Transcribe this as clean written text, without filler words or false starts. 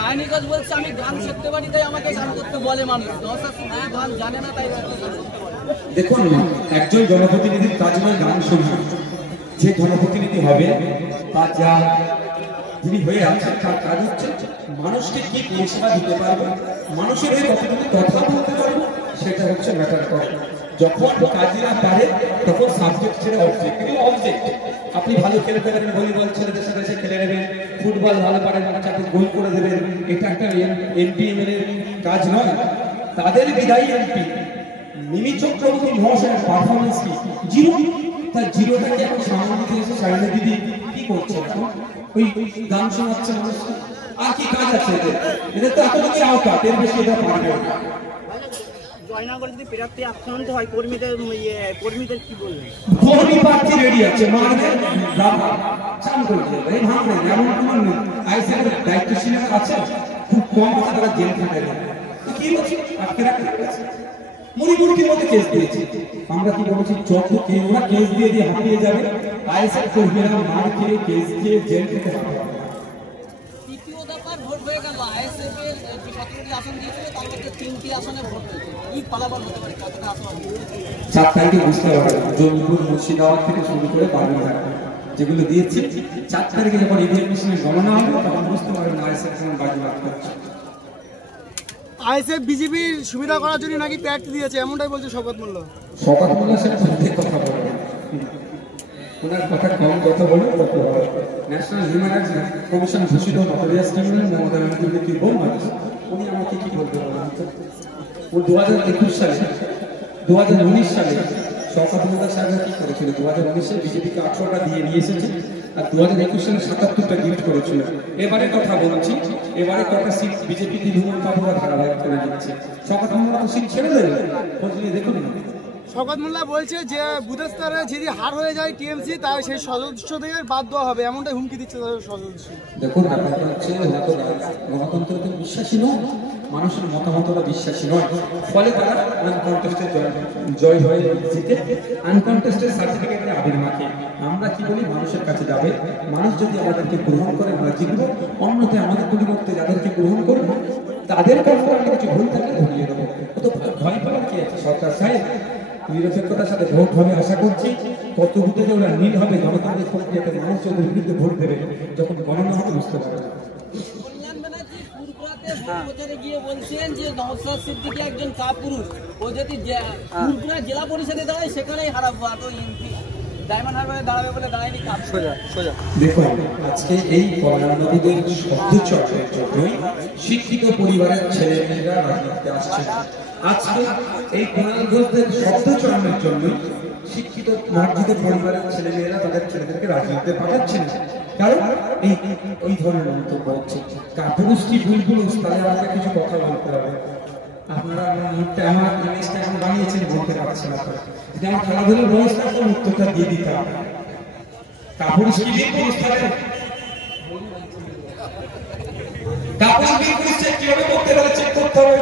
সায়নিকজ বলছে আমি গান শিখতে পারি তাই আমাকে গান করতে বলে মানুষ। নওশাদ সিদ্দিকী গান জানে না তাই দেখুন, একজন জনপ্রতিনিধির কাজ নয় গান শোনা। যে জনপ্রতিনিধি হবে তার যা যিনি হয়ে আছেন তার কাজ হচ্ছে মানুষকে কি পরিষেবা দিতে পারবে, মানুষের হয়ে কতটুকু কথা বলতে পারবে, সেটা হচ্ছে ম্যাটার করে। যখন কাজীরা পারে তখন সাবজেক্ট ছেড়ে অবজেক্ট। এগুলো অবজেক্ট। আপনি ভালো খেলতে পারেন, ভলিবল ছেলেদের সাথে এসে খেলে নেবেন, ফুটবল ভালো পারেন, বাচ্চাকে গোল করে দেবেন, এটা একটা এমপি এমএলএ কাজ নয়। তাদের বিদায়ী এমপি মিমি চক্রবর্তী মহাশয়ের পারফরমেন্স কি জিরো। তার জিরোটাকে এখন সামনে দিতে এসে সাইনে দিদি কি করছে? ওই গান শোনাচ্ছে মানুষকে। আর কি কাজ আছে এদের? এদের তো এতটুকু আওকাত, এর বেশি এটা পারবে না। জয়নগরে যদি প্রার্থী আক্রান্ত হয় কর্মীদের কি বলবেন? কর্মী প্রার্থী রেডি আছে, মারবে চান করে দেবে, ভাঙবে। যেমন কোনো আইসিআর দায়িত্বশীল আছে, খুব কম কথা তারা জেল খাটে না। কি বলছি আজকে মণিপুরটির মধ্যে কেস দিয়েছে। আমরা কি বলছি, যত কেউ ওরা কেস দিয়ে হারিয়ে যাবে, আইএসএফ কর্মীরা মার খেয়ে কেস দিয়ে জেল থেকে হারিয়ে যাবে। তৃতীয় দফার ভোট হয়ে গেল, আইএসএফ এর যে 17টি আসন দিয়েছিল তার মধ্যে 3টি আসনে ভোট হয়েছে। কি ফলাফল হতে পারে? কতটা আসন হবে? 4 তারিখে বুঝতে পারবে। জঙ্গিপুর, মুর্শিদাবাদ থেকে শুরু করে বাগেরহাট যেগুলো দিয়েছি, 4 তারিখে যখন ইভিএম মেশিনে গণনা হবে তখন বুঝতে পারবেন আইএসএফ কেমন বাজিমাত করছে। আইএসএফ বিজেপির সুবিধা করার জন্য নাকি প্রার্থী দিয়েছে, এমনটাই বলছে শওকত মোল্লা। শওকত মোল্লা সেটা সত্যি কথা বলে, ওনার কথা কম কথা বলে তত হয়। ন্যাশনাল হিউম্যান রাইটস কমিশন ঘোষিত নটোরিয়াস ক্রিমিনাল মমতা ব্যানার্জিকে কি বল মানুষ, উনি আমাকে কি বলতে পারেন? ও 2021 সালে 2019 সালে শওকত মোল্লা সাহেব কি করেছিল? 2019-এ বিজেপিকে 18টা দিয়ে নিয়ে এসেছে, আর 2021 সালে 77টা গিফট করেছিল। এবারে কথা বলছি, এবারে কটা সিট বিজেপি তৃণমূল কাপুরা ধারাবাহিক করে দিচ্ছে। শওকত মোল্লা তো সিট ছেড়ে দেবে, খোঁজ নিয়ে দেখুন না। শওকত মোল্লা বলছে যে বুথের স্তরে যদি হার হয়ে যায় টিএমসি, তাই সেই সদস্যদের বাদ দেওয়া হবে, এমনটাই হুমকি দিচ্ছে তাদের সদস্য। দেখুন, ব্যাপারটা হচ্ছে গণতন্ত্রতে বিশ্বাসী নয়, মানুষের মতামতটা বিশ্বাসী নয়, ফলে তারা আনকন্টেস্টে জয় হয়ে জিতে আনকন্টেস্টের সার্টিফিকেটে আবির মাখে। আমরা কি বলি, মানুষের কাছে যাবে, মানুষ যদি আমাদেরকে গ্রহণ করে আমরা জিতবো, অন্যতে আমাদের পরিবর্তে যাদেরকে গ্রহণ করবো তাদের কাছে আমরা কিছু ভুল থাকলে ধরিয়ে দেবো। তো ভয় পাওয়ার কি আছে? সরকার সাহেব নিরপেক্ষতার সাথে ভোট হবে আশা করছি। কত বুথে যে ওরা নীল হবে গণতান্ত্রিক প্রক্রিয়াতে মানুষ ওদের বিরুদ্ধে ভোট দেবে, যখন গণনা হবে বুঝতে পারবে। কল্যাণ ব্যানার্জি পুরপুরাতে প্রচারে গিয়ে বলছেন যে নওশাদ সিদ্দিকী একজন কাপুরুষ, ও যদি পুরপুরা জেলা পরিষদে দাঁড়ায় সেখানেই হারাবো, আর ওই ডায়মন্ড হারবারে দাঁড়াবে বলে দাঁড়ায়নি। দেখুন, আজকে এই কল্যাণবাদীদের শব্দচর্চার জন্যই শিক্ষিত পরিবারের ছেলেমেয়েরা রাজনীতিতে আসছে। আজকে এই কল্যাণবাদীদের শব্দচরণের জন্য শিক্ষিত মার্জিত পরিবারের ছেলেমেয়েরা তাদের ছেলেদেরকে রাজনীতিতে পাঠাচ্ছেন। কারণ এই ধরনের মন্তব্য হচ্ছে। কাপুরুষ কি বুলবুলুস, তাহলে আমাকে কিছু কথা বলতে হবে। আপনারা আমার জিনিসটা এখন বানিয়েছেন, বলতে পারছেন আপনারা। যদি আমার খেলাধুলার ব্যবস্থা তো উত্তরটা দিয়ে দিতে হবে। কাপুরুষ কি বুলবুলুস থাকে? কাপুরুষ কি বুলবুলুস কিভাবে করতে পারে চেক করতে হবে।